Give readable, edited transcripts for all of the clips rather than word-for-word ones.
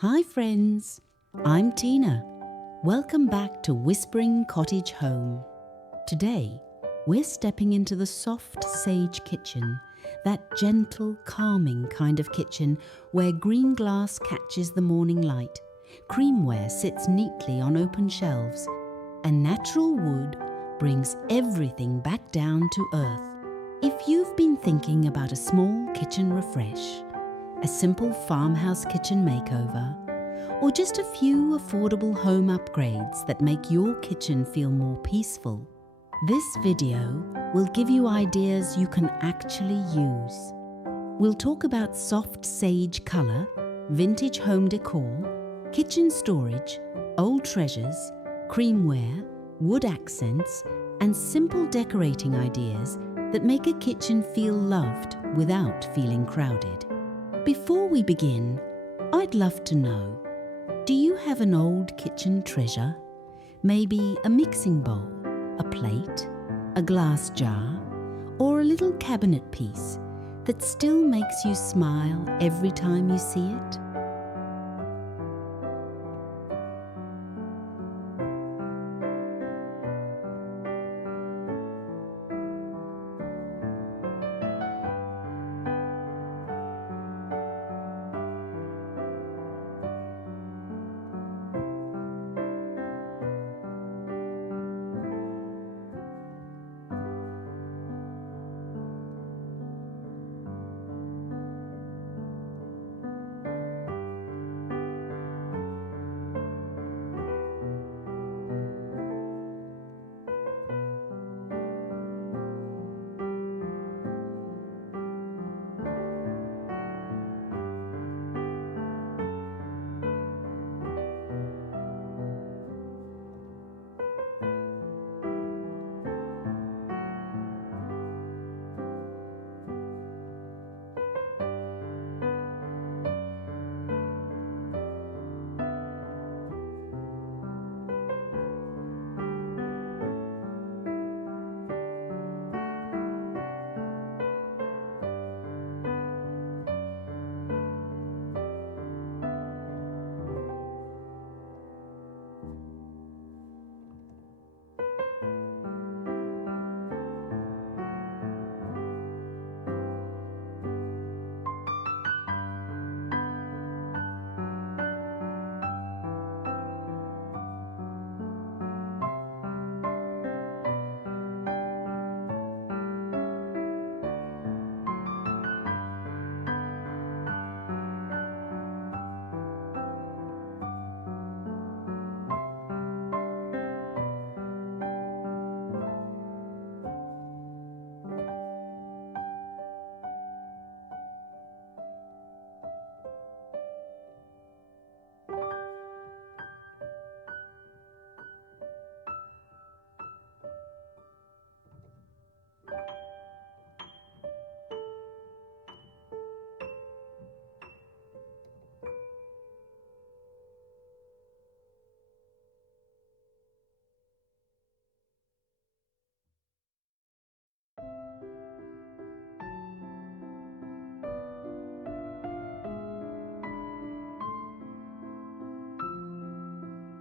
Hi friends, I'm Tina. Welcome back to Whispering Cottage Home. Today, we're stepping into the soft sage kitchen, that gentle, calming kind of kitchen where green glass catches the morning light, creamware sits neatly on open shelves, and natural wood brings everything back down to earth. If you've been thinking about a small kitchen refresh, a simple farmhouse kitchen makeover, or just a few affordable home upgrades that make your kitchen feel more peaceful, this video will give you ideas you can actually use. We'll talk about soft sage colour, vintage home decor, kitchen storage, old treasures, creamware, wood accents, and simple decorating ideas that make a kitchen feel loved without feeling crowded. Before we begin, I'd love to know, do you have an old kitchen treasure? Maybe a mixing bowl, a plate, a glass jar, or a little cabinet piece that still makes you smile every time you see it?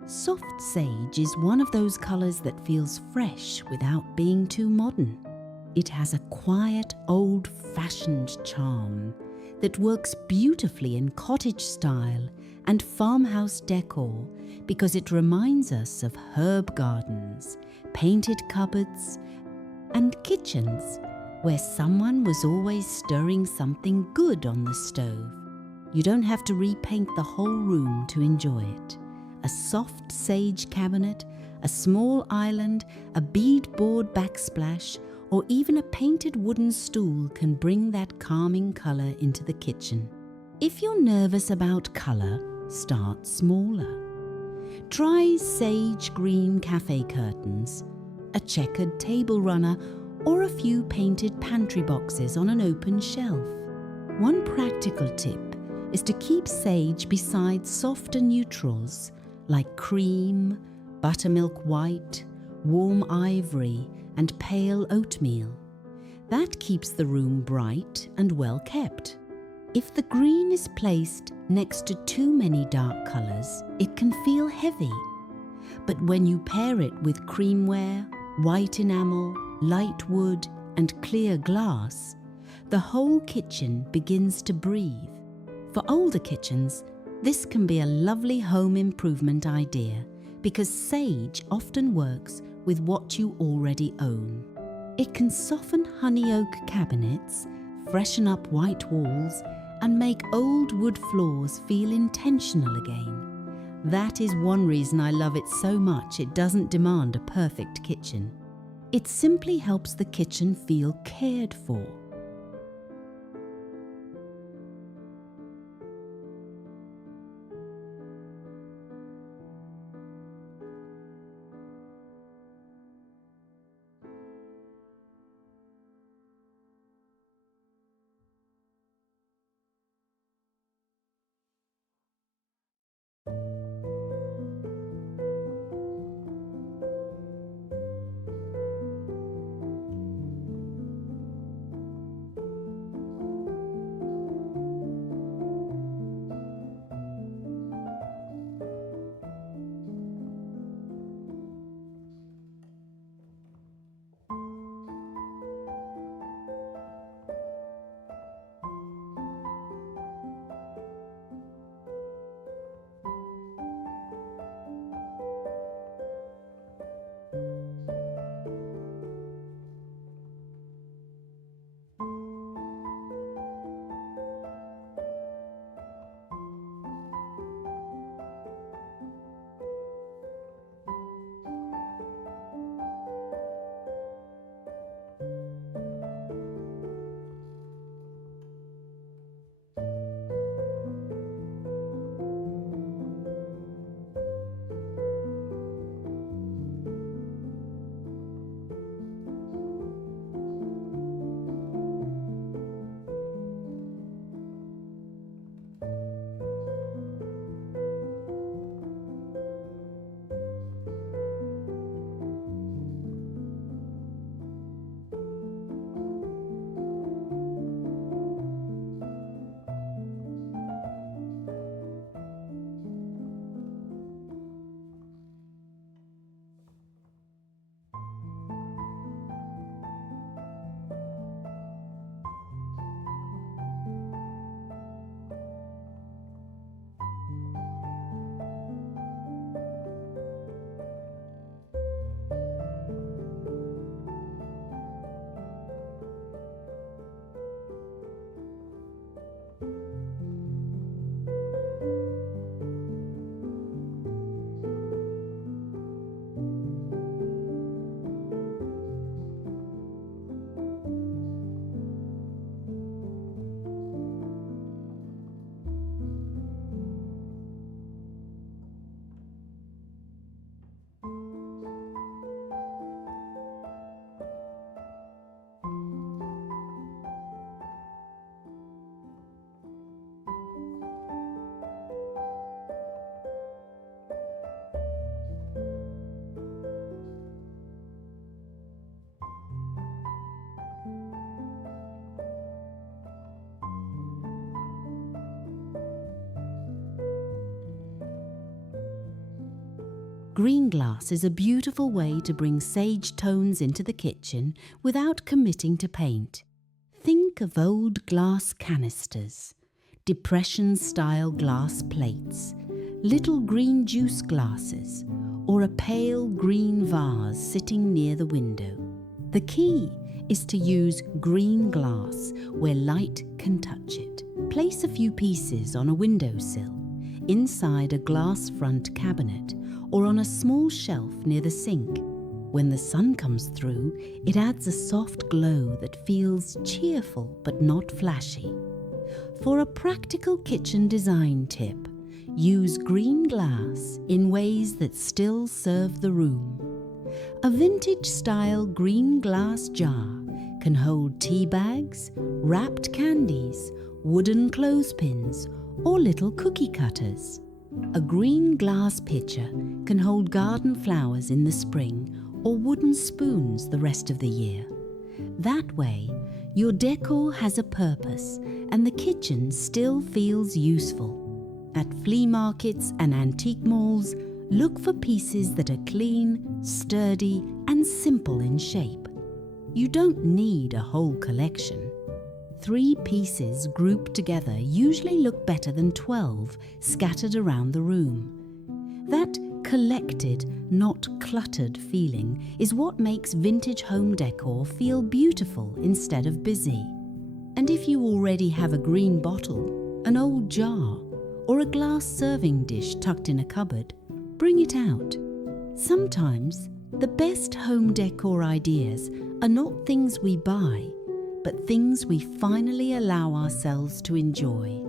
Soft sage is one of those colours that feels fresh without being too modern. It has a quiet, old-fashioned charm that works beautifully in cottage style and farmhouse decor because it reminds us of herb gardens, painted cupboards, and kitchens where someone was always stirring something good on the stove. You don't have to repaint the whole room to enjoy it. A soft sage cabinet, a small island, a beadboard backsplash, or even a painted wooden stool can bring that calming colour into the kitchen. If you're nervous about colour, start smaller. Try sage green cafe curtains, a checkered table runner, or a few painted pantry boxes on an open shelf. One practical tip is to keep sage beside softer neutrals like cream, buttermilk white, warm ivory, and pale oatmeal. That keeps the room bright and well kept. If the green is placed next to too many dark colours, it can feel heavy. But when you pair it with creamware, white enamel, light wood, and clear glass, the whole kitchen begins to breathe. For older kitchens, this can be a lovely home improvement idea because sage often works with what you already own. It can soften honey oak cabinets, freshen up white walls, and make old wood floors feel intentional again. That is one reason I love it so much. It doesn't demand a perfect kitchen. It simply helps the kitchen feel cared for. Green glass is a beautiful way to bring sage tones into the kitchen without committing to paint. Think of old glass canisters, depression-style glass plates, little green juice glasses, or a pale green vase sitting near the window. The key is to use green glass where light can touch it. Place a few pieces on a windowsill, inside a glass front cabinet, or on a small shelf near the sink. When the sun comes through, it adds a soft glow that feels cheerful but not flashy. For a practical kitchen design tip, use green glass in ways that still serve the room. A vintage-style green glass jar can hold tea bags, wrapped candies, wooden clothespins, or little cookie cutters. A green glass pitcher can hold garden flowers in the spring or wooden spoons the rest of the year. That way, Your decor has a purpose and the kitchen still feels useful. At flea markets and antique malls, look for pieces that are clean, sturdy, and simple in shape. You don't need a whole collection. 3 pieces grouped together usually look better than 12 scattered around the room. That collected, not cluttered feeling is what makes vintage home decor feel beautiful instead of busy. And if you already have a green bottle, an old jar, or a glass serving dish tucked in a cupboard, bring it out. Sometimes the best home decor ideas are not things we buy, but things we finally allow ourselves to enjoy.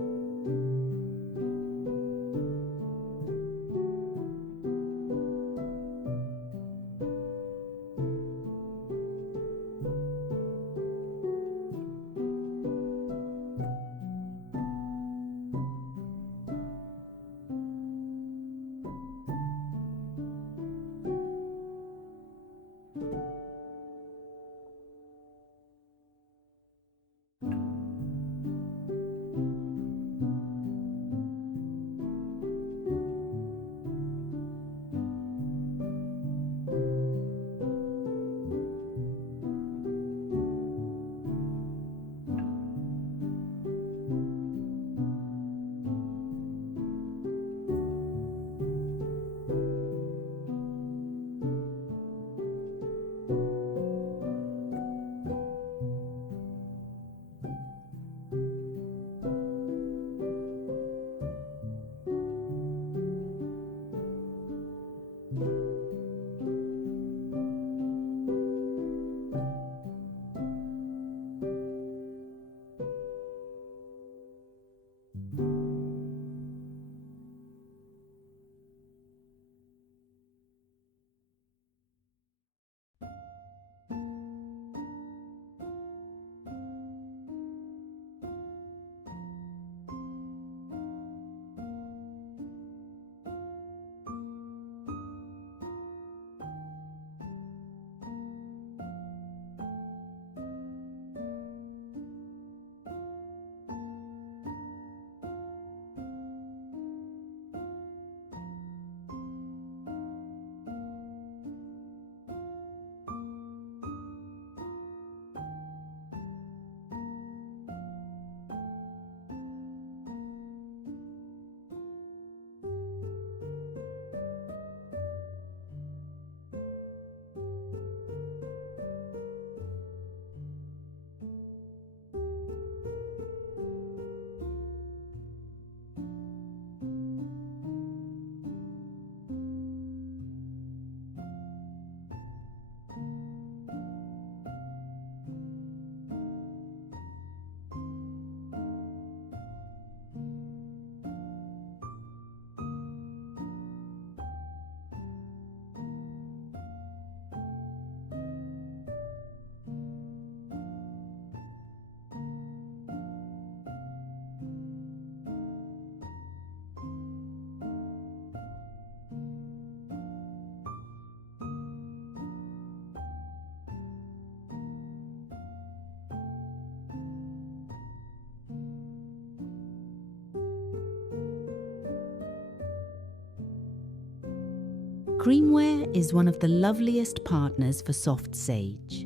Creamware is one of the loveliest partners for soft sage.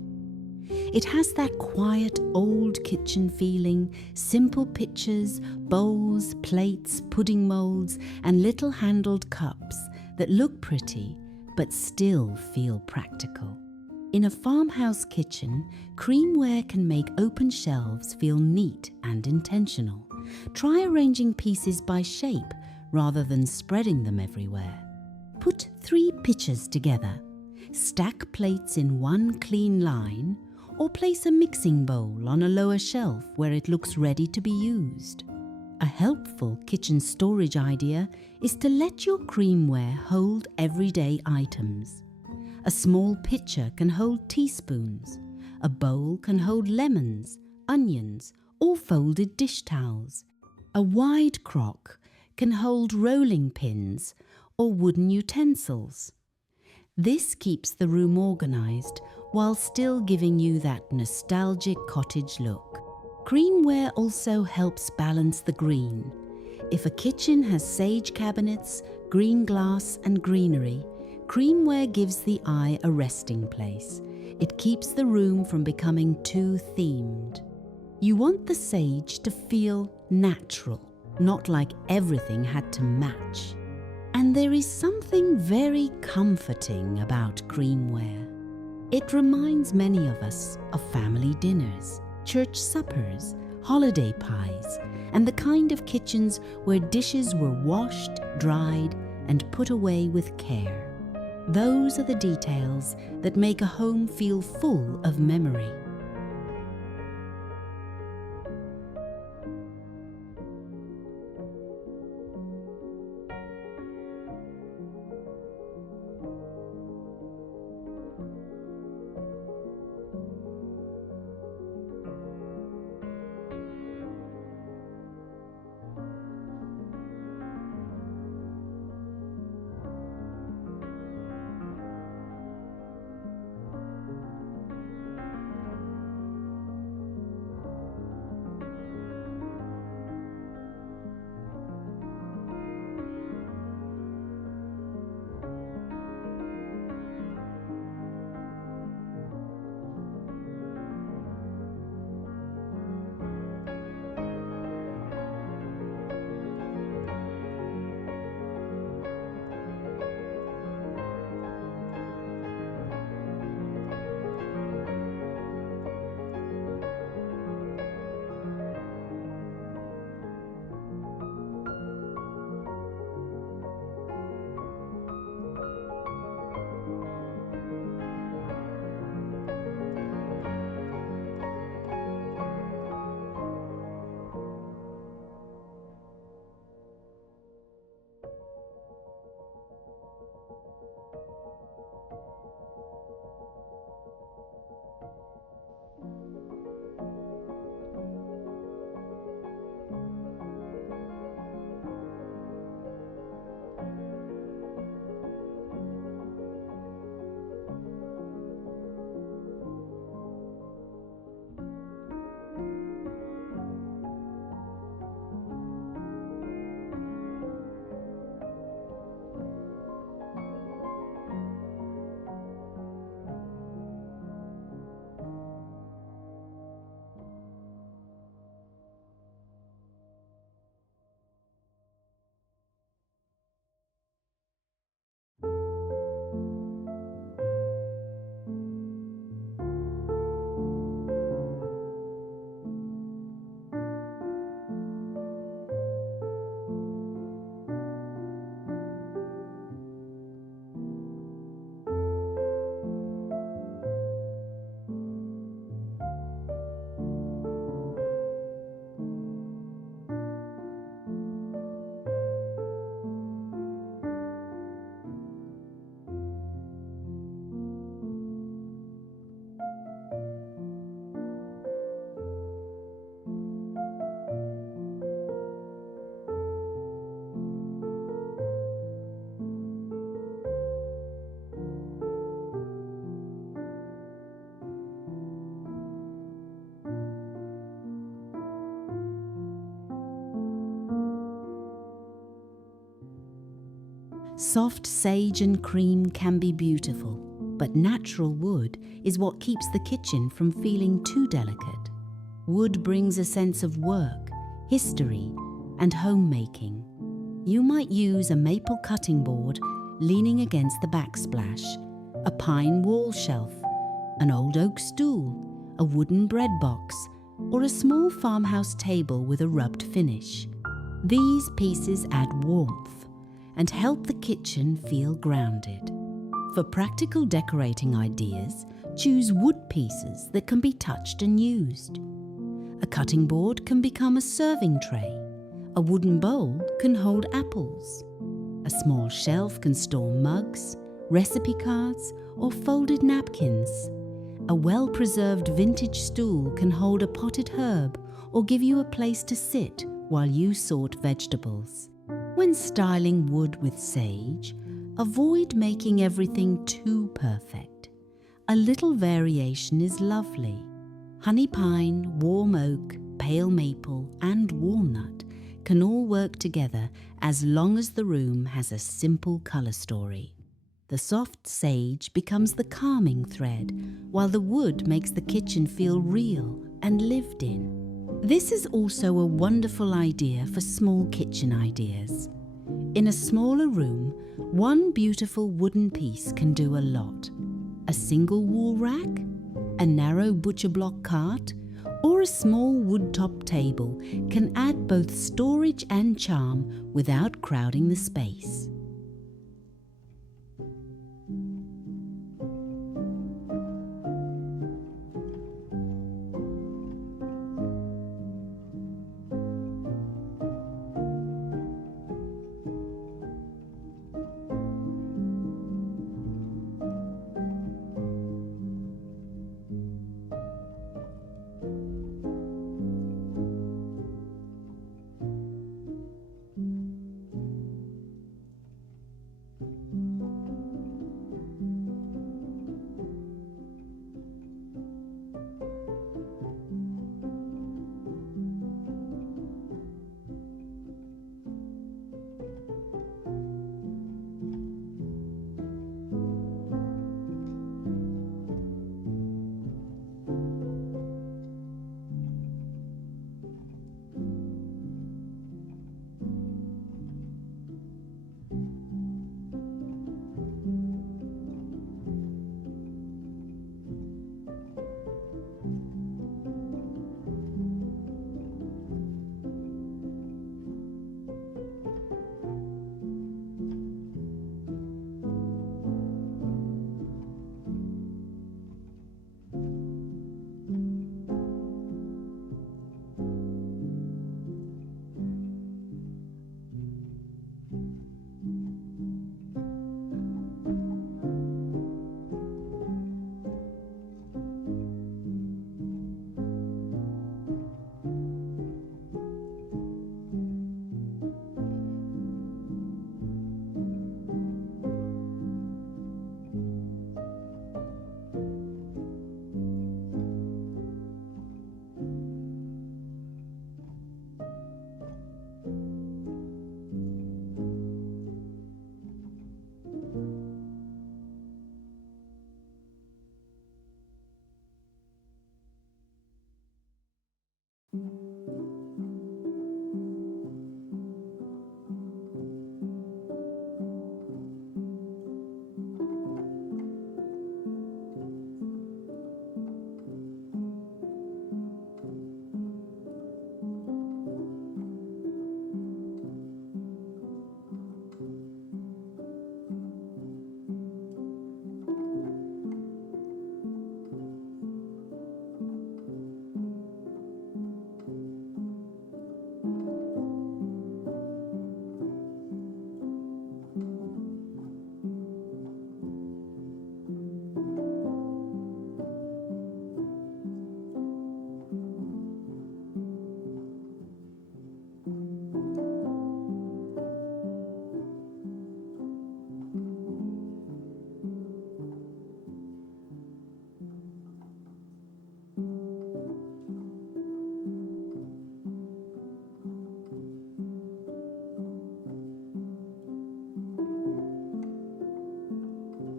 It has that quiet old kitchen feeling, simple pitchers, bowls, plates, pudding moulds, and little handled cups that look pretty but still feel practical. In a farmhouse kitchen, Creamware can make open shelves feel neat and intentional. Try arranging pieces by shape rather than spreading them everywhere. Put 3 pitchers together. Stack plates in one clean line, or place a mixing bowl on a lower shelf where it looks ready to be used. A helpful kitchen storage idea is to let your creamware hold everyday items. A small pitcher can hold teaspoons. A bowl can hold lemons, onions, or folded dish towels. A wide crock can hold rolling pins or wooden utensils. This keeps the room organized while still giving you that nostalgic cottage look. Creamware also helps balance the green. If a kitchen has sage cabinets, green glass and greenery, Creamware gives the eye a resting place. It keeps the room from becoming too themed. You want the sage to feel natural, not like everything had to match. And there is something very comforting about Creamware. It reminds many of us of family dinners, church suppers, holiday pies, and the kind of kitchens where dishes were washed, dried, and put away with care. Those are the details that make a home feel full of memory. Soft sage and cream can be beautiful, but natural wood is what keeps the kitchen from feeling too delicate. Wood brings a sense of work, history, and homemaking. You might use a maple cutting board leaning against the backsplash, a pine wall shelf, an old oak stool, a wooden bread box, or a small farmhouse table with a rubbed finish. These pieces add warmth and help the kitchen feel grounded. For practical decorating ideas, choose wood pieces that can be touched and used. A cutting board can become a serving tray. A wooden bowl can hold apples. A small shelf can store mugs, recipe cards, or folded napkins. A well-preserved vintage stool can hold a potted herb or give you a place to sit while you sort vegetables. When styling wood with sage, Avoid making everything too perfect. A little variation is lovely. Honey pine, warm oak, pale maple, and walnut can all work together as long as the room has a simple colour story. The soft sage becomes the calming thread, while the wood makes the kitchen feel real and lived in. This is also a wonderful idea for small kitchen ideas. In a smaller room, one beautiful wooden piece can do a lot. A single wall rack, a narrow butcher block cart, or a small wood-top table can add both storage and charm without crowding the space.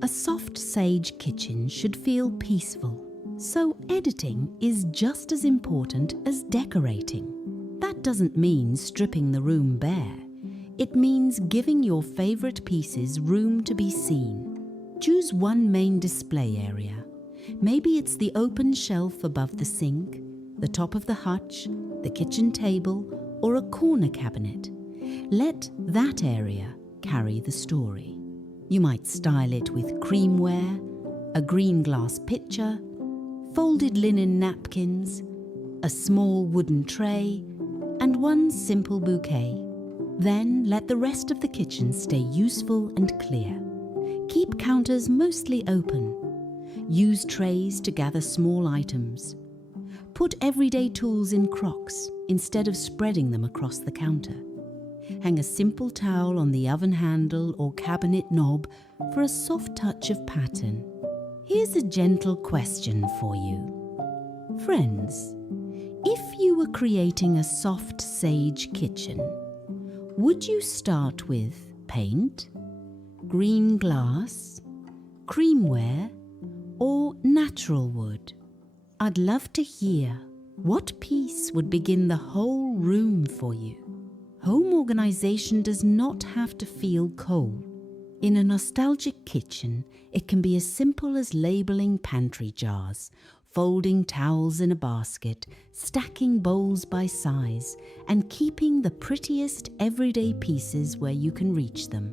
A soft sage kitchen should feel peaceful, so editing is just as important as decorating. That doesn't mean stripping the room bare. It means giving your favorite pieces room to be seen. Choose one main display area. Maybe it's the open shelf above the sink, the top of the hutch, the kitchen table, or a corner cabinet. Let that area carry the story. You might style it with creamware, a green glass pitcher, folded linen napkins, a small wooden tray, and one simple bouquet. Then let the rest of the kitchen stay useful and clear. Keep counters mostly open. Use trays to gather small items. Put everyday tools in crocks instead of spreading them across the counter. Hang a simple towel on the oven handle or cabinet knob for a soft touch of pattern. Here's a gentle question for you. Friends, if you were creating a soft sage kitchen, would you start with paint, green glass, creamware, or natural wood? I'd love to hear what piece would begin the whole room for you. Home organization does not have to feel cold. In a nostalgic kitchen, it can be as simple as labeling pantry jars, folding towels in a basket, stacking bowls by size, and keeping the prettiest everyday pieces where you can reach them.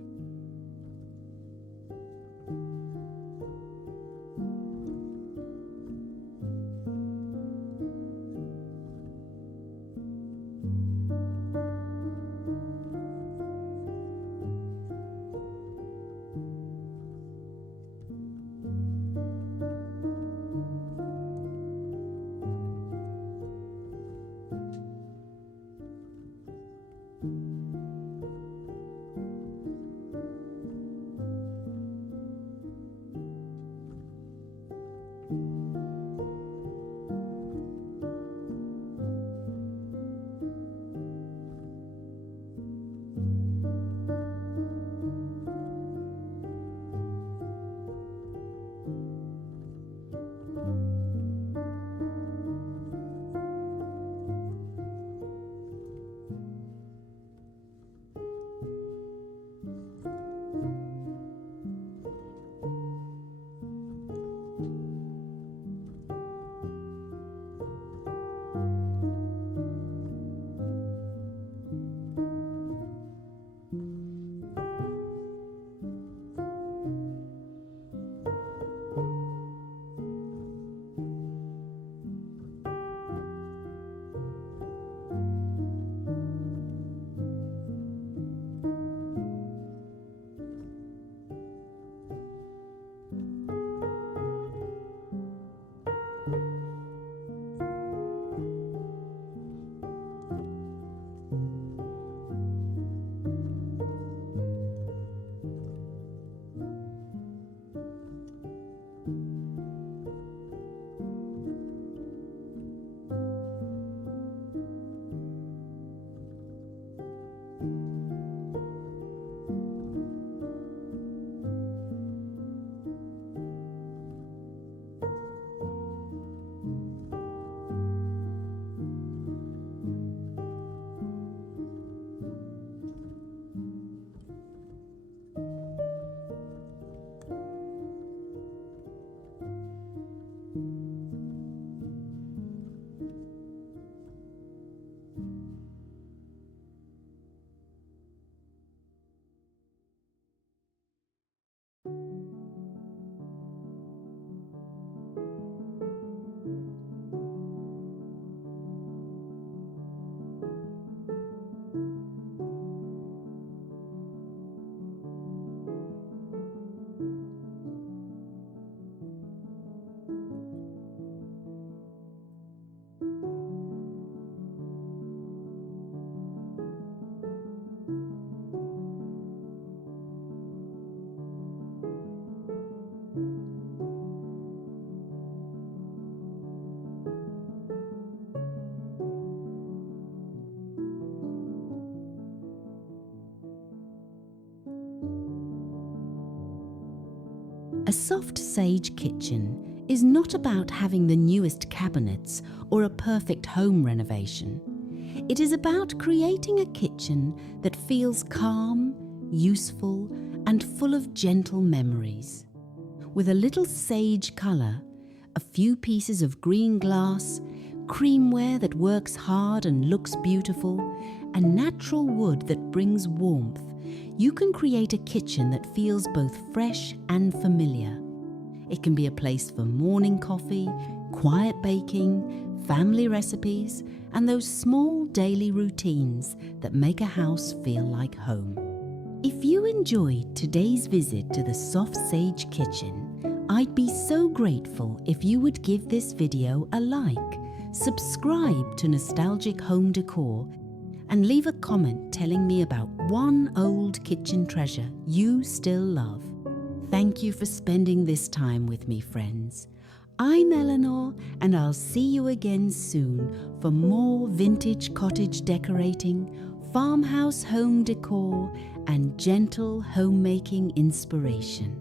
A soft sage kitchen is not about having the newest cabinets or a perfect home renovation. It is about creating a kitchen that feels calm, useful, and full of gentle memories. With a little sage colour, a few pieces of green glass, creamware that works hard and looks beautiful, and natural wood that brings warmth, you can create a kitchen that feels both fresh and familiar. It can be a place for morning coffee, quiet baking, family recipes, and those small daily routines that make a house feel like home. If you enjoyed today's visit to the Soft Sage Kitchen, I'd be so grateful if you would give this video a like, subscribe to Nostalgic Home Decor, and leave a comment telling me about one old kitchen treasure you still love. Thank you for spending this time with me, friends. I'm Eleanor, and I'll see you again soon for more vintage cottage decorating, farmhouse home decor, and gentle homemaking inspiration.